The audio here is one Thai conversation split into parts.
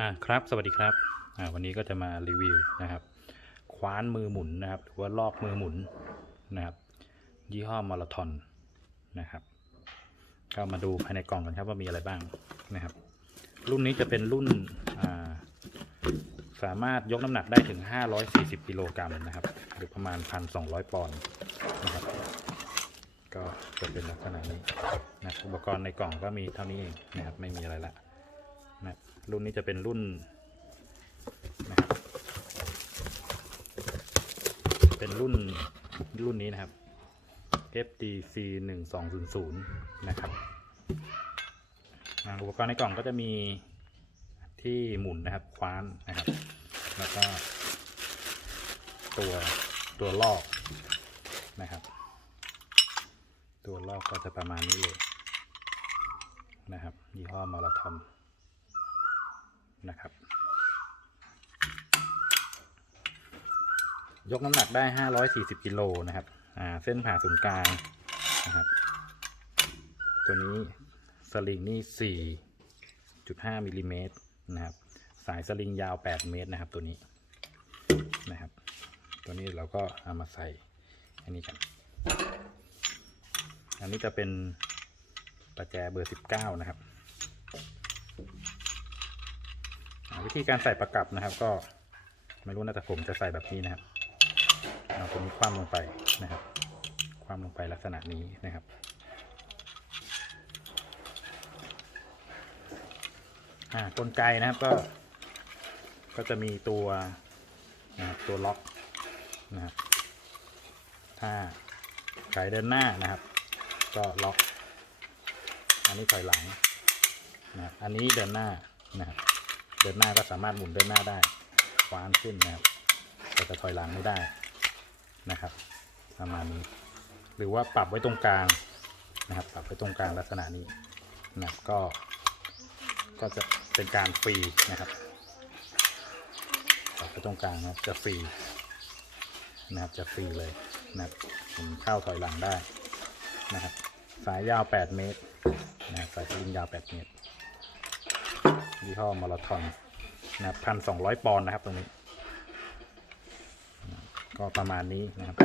อ่าครับสวัสดีครับอ่าวันนี้ก็จะมารีวิวนะครับ คว้านมือหมุนนะครับ หรือว่าลอกมือหมุนนะครับ ยี่ห้อมาราธอนนะครับก็มาดูภายในกล่องกันครับว่ามีอะไรบ้างนะครับ รุ่นนี้จะเป็นรุ่นอ่าสามารถยกน้ำหนักได้ถึง 540กิโลกรัมนะครับ หรือประมาณ 1,200 ปอนด์นะครับ ก็จะเป็นลักษณะนี้นะอุปกรณ์ในกล่องก็มีเท่านี้เองนะครับไม่มีอะไรละ รุ่นนี้จะเป็นรุ่นนะครับเป็นรุ่นรุ่นนี้นะครับ FDC 1 2 0 0นะครับอุปกรณ์ในกล่องก็จะมีที่หมุนนะครับคว้านนะครับ แล้วก็ ตัวตัวลอกนะครับ ตัวลอกก็จะประมาณนี้เลยนะครับยี่ห้อมาราธอน นะครับ ยกน้ำหนักได้ 540กิโลนะครับเส้นผ่าศูนย์กลางนะครับ ตัวนี้สลิงนี่ 4.5มิลลิเมตรนะครับ สายสลิงยาว 8 เมตรนะครับตัวนี้นะครับ ตัวนี้เราก็เอามาใส่อันนี้กันอันนี้จะเป็นประแจเบอร์ 19 นะครับ อ่า วิธีการใส่ประกับนะครับ ก็ไม่รู้นะแต่ผมจะใส่แบบนี้นะครับเอาตัวนี้คว่ำลงไปนะครับ คว่ำลงไปลักษณะนี้นะครับ อ่ากลไกนะครับก็ ก็จะมีตัวนะครับตัวล็อกนะครับ ถ้าขายเดินหน้านะครับ ก็ล็อก อันนี้ถอยหลังนะครับ อันนี้เดินหน้านะครับ ดินหน้าก็สามารถหมุนเดินหน้าได้คว้านขึ้นนะครับแต่จะถอยหลังไม่ได้นะครับ ประมาณนี้ หรือว่าปรับไว้ตรงกลางนะครับ ปรับไว้ตรงกลางลักษณะนี้นะก็ ก็จะเป็นการฟรีนะครับปรับไว้ตรงกลางนะจะฟรีนะครับจะฟรีเลยนะครับหมุนเข้าถอยหลังได้นะครับ สายยาว 8 เมตรนะครับสายสลิงยาว 8 เมตร ยี่ห้อมาราธอนนะพันสองร้อยปอนด์นะครับตรงนี้ ก็ประมาณนี้นะครับ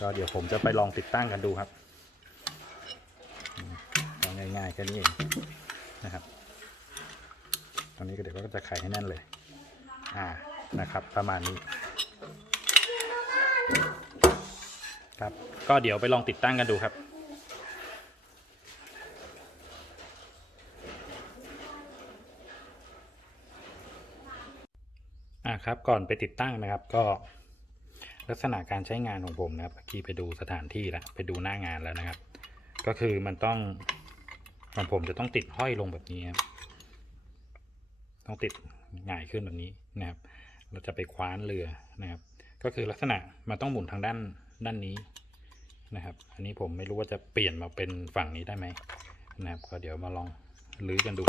ก็เดี๋ยวผมจะไปลองติดตั้งกันดูครับง่ายๆแค่นี้เองนะครับ ตอนนี้ก็เดี๋ยวก็จะไขให้แน่นเลย อ่านะครับ ประมาณนี้ ครับ ก็เดี๋ยวไปลองติดตั้งกันดูครับ ครับก่อนไปติดตั้งนะครับก็ลักษณะการใช้งานของผมนะครับเมื่อกี้ไปดูสถานที่แล้วไปดูหน้างานแล้วนะครับ ก็คือมันต้องของผมจะต้องติดห้อยลงแบบนี้ครับต้องติดหง่ายขึ้นแบบนี้นะครับ เราจะไปคว้านเรือนะครับ ก็คือลักษณะมันต้องหมุนทางด้านด้านนี้นะครับ อันนี้ผมไม่รู้ว่าจะเปลี่ยนมาเป็นฝั่งนี้ได้ไหมนะครับ ก็เดี๋ยวมาลองลื้อกันดู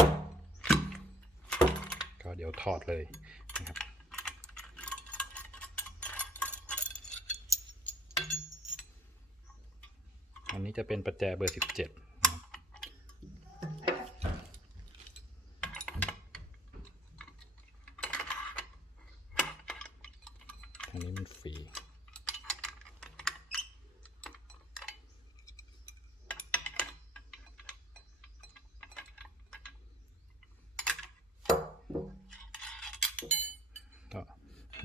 ก็เดี๋ยวถอดเลยนะครับ อันนี้จะเป็นประแจเบอร์สิบเจ็ดอันนี้มันฟรี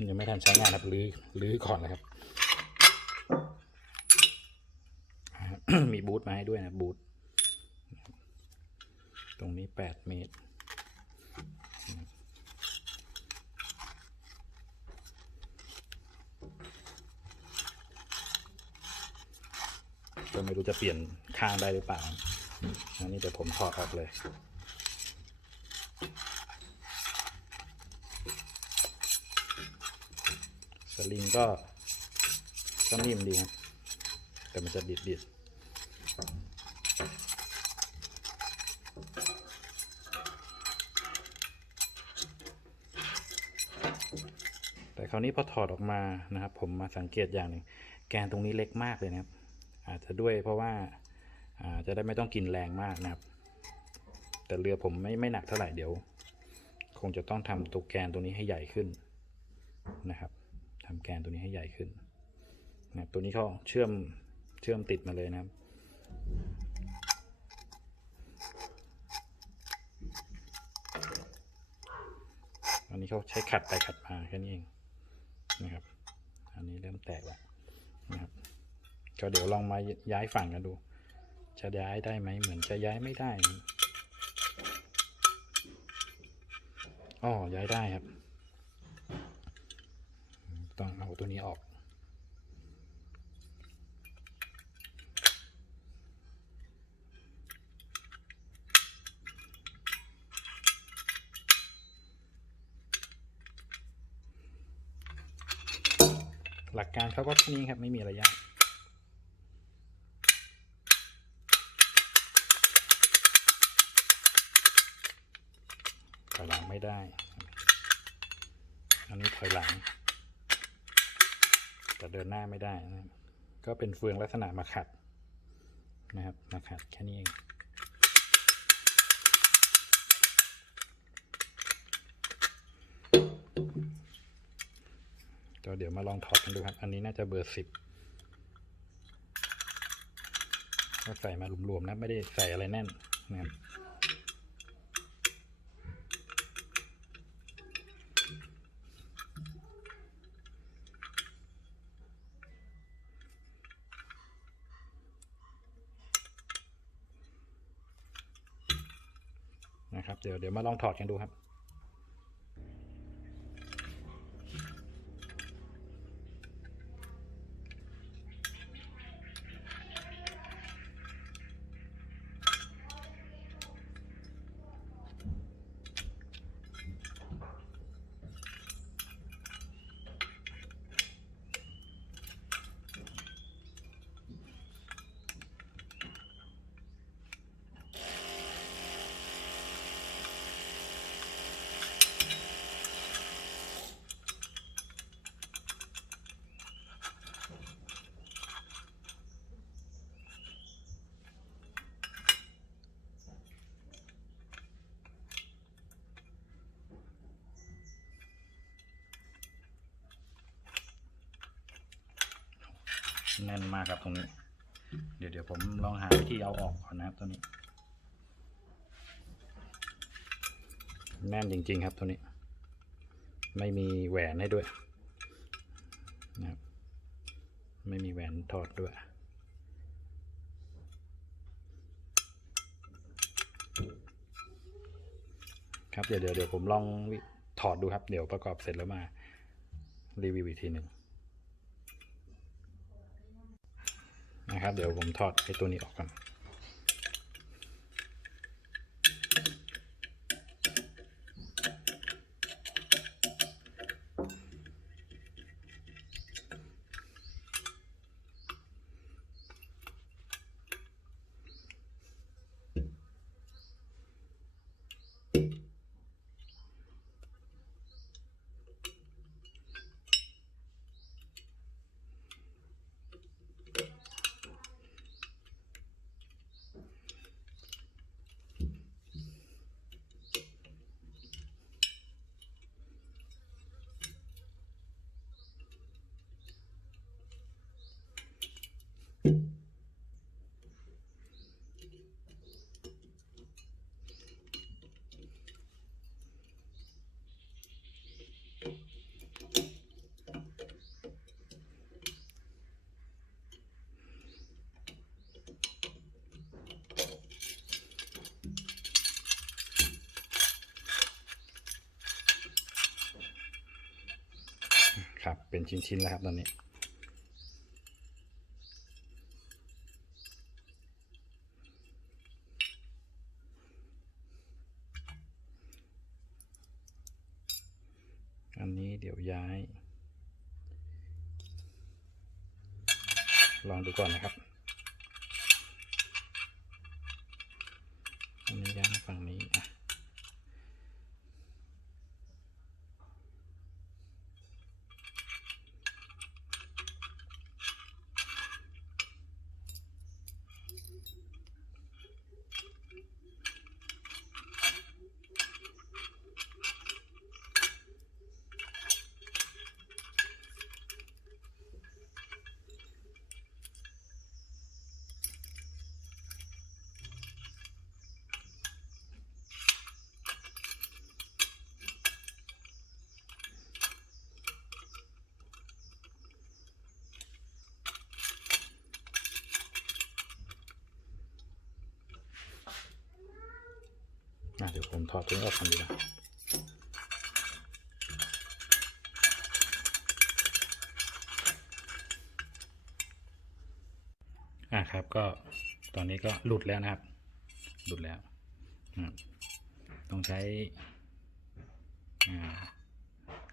ยังไม่ทันใช้งานครับ ลื้อลื้อก่อนเลยครับ มีบูทมาให้ด้วยนะบูทตรงนี้แปดเมตร ก็ไม่รู้จะเปลี่ยนข้างได้หรือเปล่า อันนี้เดี๋ยวผมถอดออกเลยสลิงก็ก็นิ่มดีนะแต่มันจะดิดดิด แต่คราวนี้พอถอดออกมานะครับ ผมมาสังเกตอย่างหนึ่งแกนตรงนี้เล็กมากเลยนะครับ อาจจะด้วยเพราะว่าอาจะได้ไม่ต้องกินแรงมากนะครับ แต่เรือผมไม่ไม่หนักเท่าไหร่เดี๋ยว คงจะต้องทำตัวแกนตัวนี้ให้ใหญ่ขึ้นนะครับทำแกนตัวนี้ให้ใหญ่ขึ้นนะตัวนี้เขาเชื่อมเชื่อมติดมาเลยนะครับ อันนี้เขาใช้ขัดไปขัดมาแค่นี้เองนะครับ อันนี้เริ่มแตกแล้วนะครับก็เดี๋ยวลองมาย้ายฝั่งกันดู จะย้ายได้ไหมเหมือนจะย้ายไม่ได้นะอ๋อย้ายได้ครับ ต้องเอาตัวนี้ออก การเขาก็แค่นี้ครับ ไม่มีอะไรยากถอยหลังไม่ได้ อันนี้ถอยหลัง แต่เดินหน้าไม่ได้นะก็เป็นเฟืองลักษณะมาขัดนะครับ มาขัดแค่นี้เอง ก็เดี๋ยวมาลองถอดกันดูครับ อันนี้น่าจะเบอร์สิบก็ใส่มารวมๆนะ ไม่ได้ใส่อะไรแน่นนะครับนะครับเดี๋ยวเดี๋ยวมาลองถอดกันดูครับ แน่นมากครับตรงนี้ เดี๋ยวเดี๋ยวผมลองหาวิธีเอาออกก่อนนะครับตัวนี้ แน่นจริง ๆ ครับตัวนี้ ไม่มีแหวนให้ด้วยนะครับไม่มีแหวนถอดด้วยครับเดี๋ยวเดี๋ยวผมลองถอดดูครับ เดี๋ยวประกอบเสร็จแล้วมา รีวิวอีกทีหนึ่ง นะครับ เดี๋ยวผมถอดไอ้ตัวนี้ออกก่อน ชิ้นๆแล้วครับตอนนี้ อันนี้เดี๋ยวย้าย ลองดูก่อนนะครับ อะเดี๋ยวผมถอดตัวนี้ออกก่อนดีกว่าอะครับก็ตอนนี้ก็หลุดแล้วนะครับ หลุดแล้วต้องใช้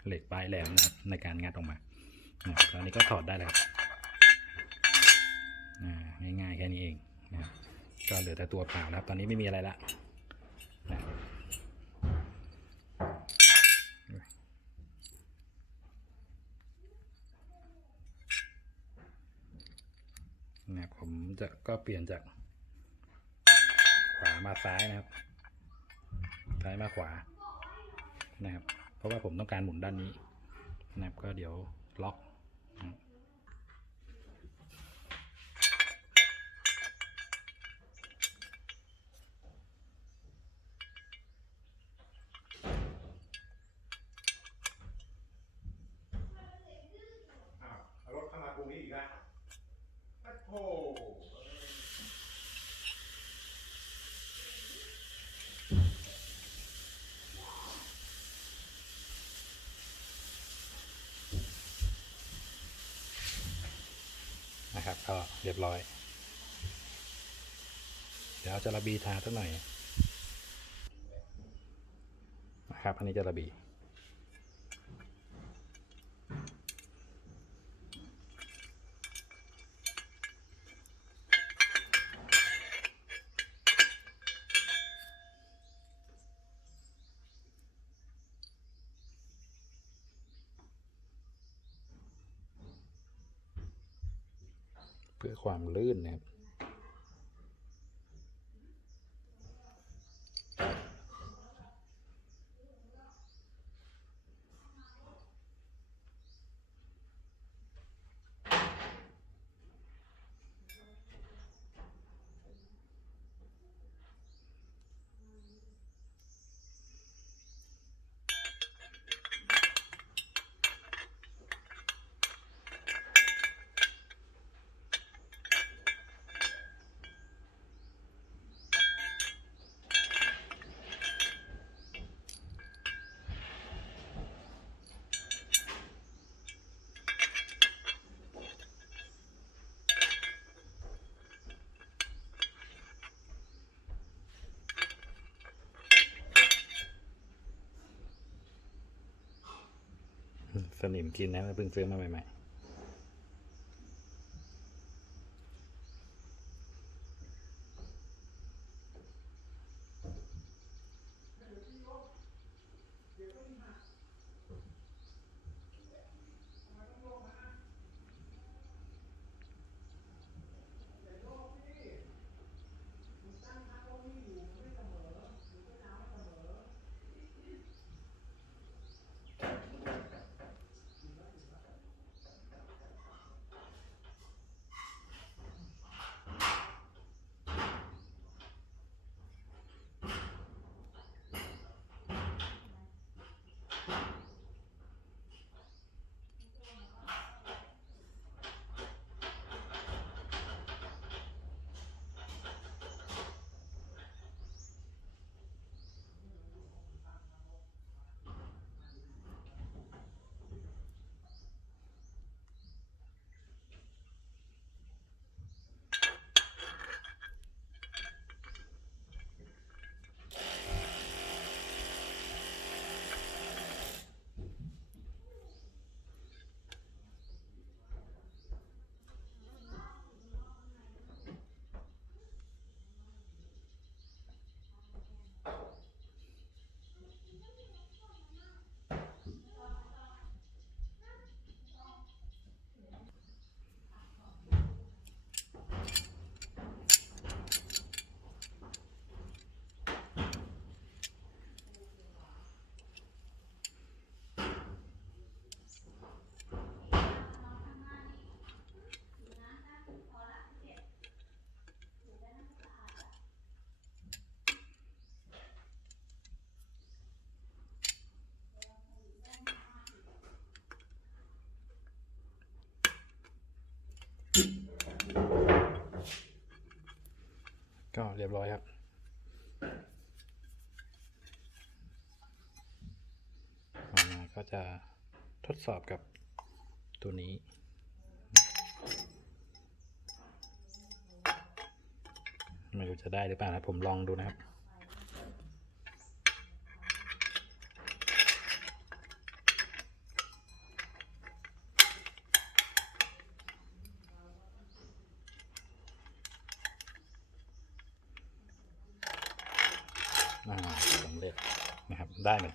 เหล็กปลายแหลมนะครับในการงัดออกมาตอนนี้ก็ถอดได้แล้วง่ายๆแค่นี้เองนะก็เหลือแต่ตัวเปล่าแล้วตอนนี้ไม่มีอะไรละนะนะครับผม จะก็เปลี่ยนจาก ขวามาซ้ายนะครับ ซ้ายมาขวานะครับ เพราะว่าผมต้องการหมุนด้านนี้นะครับก็เดี๋ยวล็อกนะครับอ้าวรถเข้ามาตรงนี้อีกแล้วโอ้โห นะครับก็เรียบร้อย เดี๋ยวเอาจะระบีทาสักหน่อยนะครับอันนี้จะระบี เพื่อความลื่นนะครับ สนิมกินนะเพิ่งซื้อมาใหม่ๆ ก็เรียบร้อยครับ ต่อมาก็จะทดสอบกับตัวนี้ไม่รู้จะได้หรือเปล่านะผมลองดูนะครับ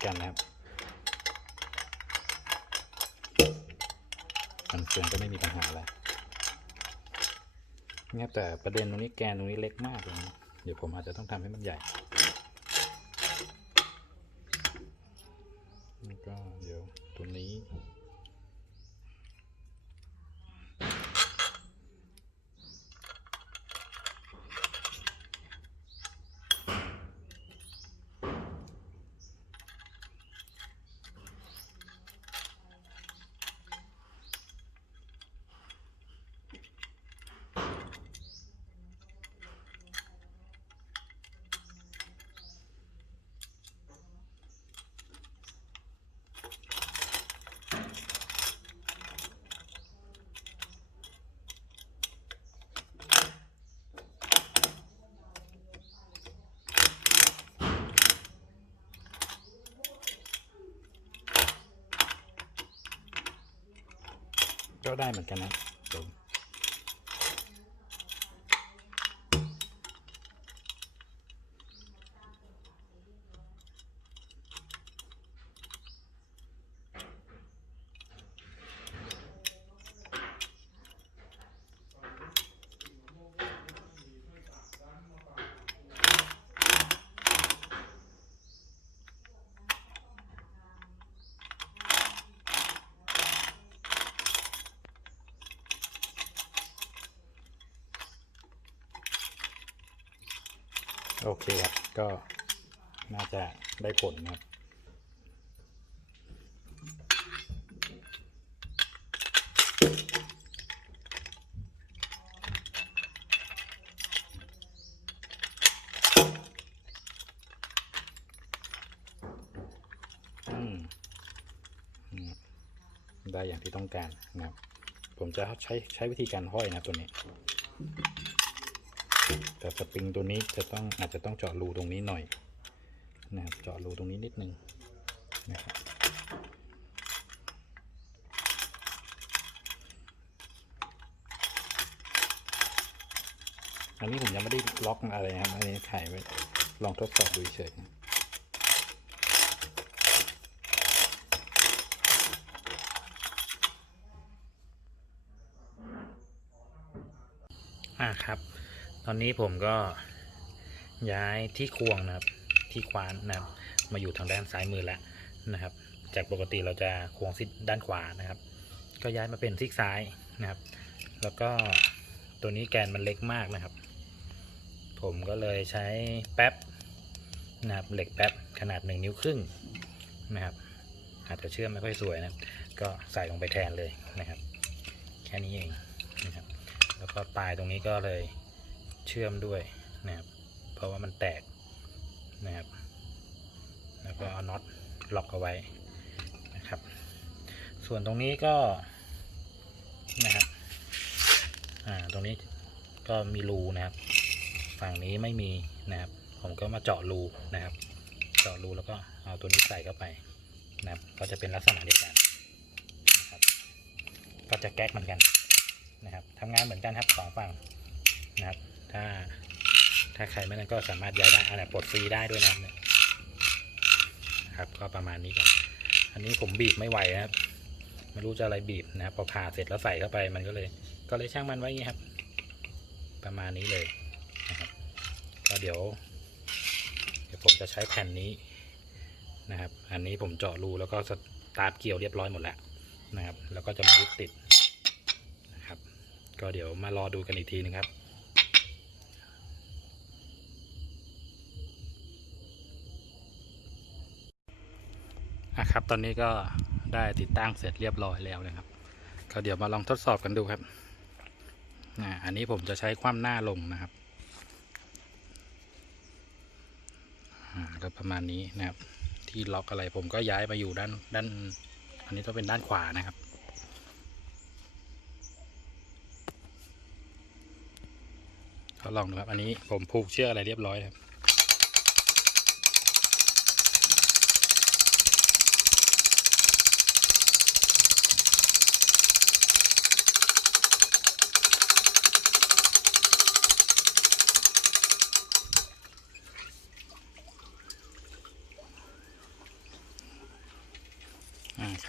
กันนะครับกันเฟืองก็ไม่มีปัญหาอะไรเนี่ยแต่ประเด็นตรงนี้แกนตรงนี้เล็กมากเลยนะเดี๋ยวผมอาจจะต้องทำให้มันใหญ่แล้วก็เดี๋ยวตัวนี้ ก็ได้เหมือนกันนะผม ก็น่าจะได้ผลนะครับ ได้อย่างที่ต้องการนะครับ ผมจะใช้ใช้วิธีการห้อยนะตัวนี้ แต่สปริงตัวนี้จะต้องอาจจะต้องเจาะรูตรงนี้หน่อยนะครับเจาะรูตรงนี้นิดนึงนะครับอันนี้ผมยังไม่ได้ล็อกอะไรนะครับ อันนี้ถ่ายไว้ลองทดสอบดูเฉยอ่าครับ ตอนนี้ผมก็ย้ายที่ควงนะครับ ที่ควานนะครับ มาอยู่ทางด้านซ้ายมือแล้วนะครับ จากปกติเราจะควงซิดด้านขวานะครับ ก็ย้ายมาเป็นซิกซ้ายนะครับ แล้วก็ตัวนี้แกนมันเล็กมากนะครับ ผมก็เลยใช้แป๊บนะครับเหล็กแป๊บขนาดหนึ่งนิ้วครึ่งนะครับอาจจะเชื่อมไม่ค่อยสวยนะก็ใส่ลงไปแทนเลยนะครับ แค่นี้เองนะครับ แล้วก็ปลายตรงนี้ก็เลย เชื่อมด้วยนะครับเพราะว่ามันแตกนะครับแล้วก็เอาน็อตล็อกเอาไว้นะครับ ส่วนตรงนี้ก็นะครับอ่าตรงนี้ก็มีรูนะครับ ฝั่งนี้ไม่มีนะครับ ผมก็มาเจาะรูนะครับ เจาะรูแล้วก็เอาตัวนี้ใส่เข้าไปนะครับ ก็จะเป็นลักษณะเดียวกันนะครับ ก็จะแก๊กเหมือนกันนะครับทำงานเหมือนกันครับสองฝั่งนะครับ ถ้า ถ้าใครไม่นั้นก็สามารถย้ายได้อันไหนปลดฟรีได้ด้วยนะครับ ก็ประมาณนี้ก่อนอันนี้ผมบีบไม่ไหวนะครับไม่รู้จะอะไรบีบนะครับพอผ่าเสร็จแล้วใส่เข้าไปมันก็เลย ก็เลยช่างมันไว้อย่างนี้ครับ ประมาณนี้เลยนะครับก็เดี๋ยว เดี๋ยวผมจะใช้แผ่นนี้นะครับ อันนี้ผมเจาะรูแล้วก็สตาร์ทเกลียวเรียบร้อยหมดแล้วนะครับ แล้วก็จะมายึดติดนะครับ ก็เดี๋ยวมารอดูกันอีกทีนึงครับ อะครับ ตอนนี้ก็ได้ติดตั้งเสร็จเรียบร้อยแล้วนะครับ ก็เดี๋ยวมาลองทดสอบกันดูครับอ่าอันนี้ผมจะใช้คว่ำหน้าลงนะครับอ่าก็ประมาณนี้นะครับ ที่ล็อกอะไรผมก็ย้ายมาอยู่ด้านด้าน อันนี้ต้องเป็นด้านขวานะครับก็ลองดูครับ อันนี้ผมผูกเชือกอะไรเรียบร้อยครับ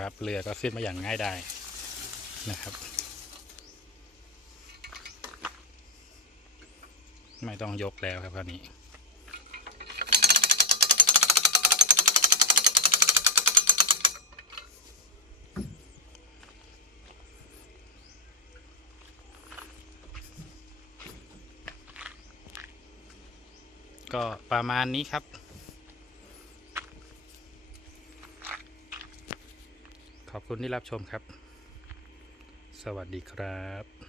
อ่าครับ เรือก็ขึ้นมาอย่างง่ายดายนะครับ ไม่ต้องยกแล้วครับคราวนี้ก็ประมาณนี้ครับ คุณที่รับชมครับ สวัสดีครับ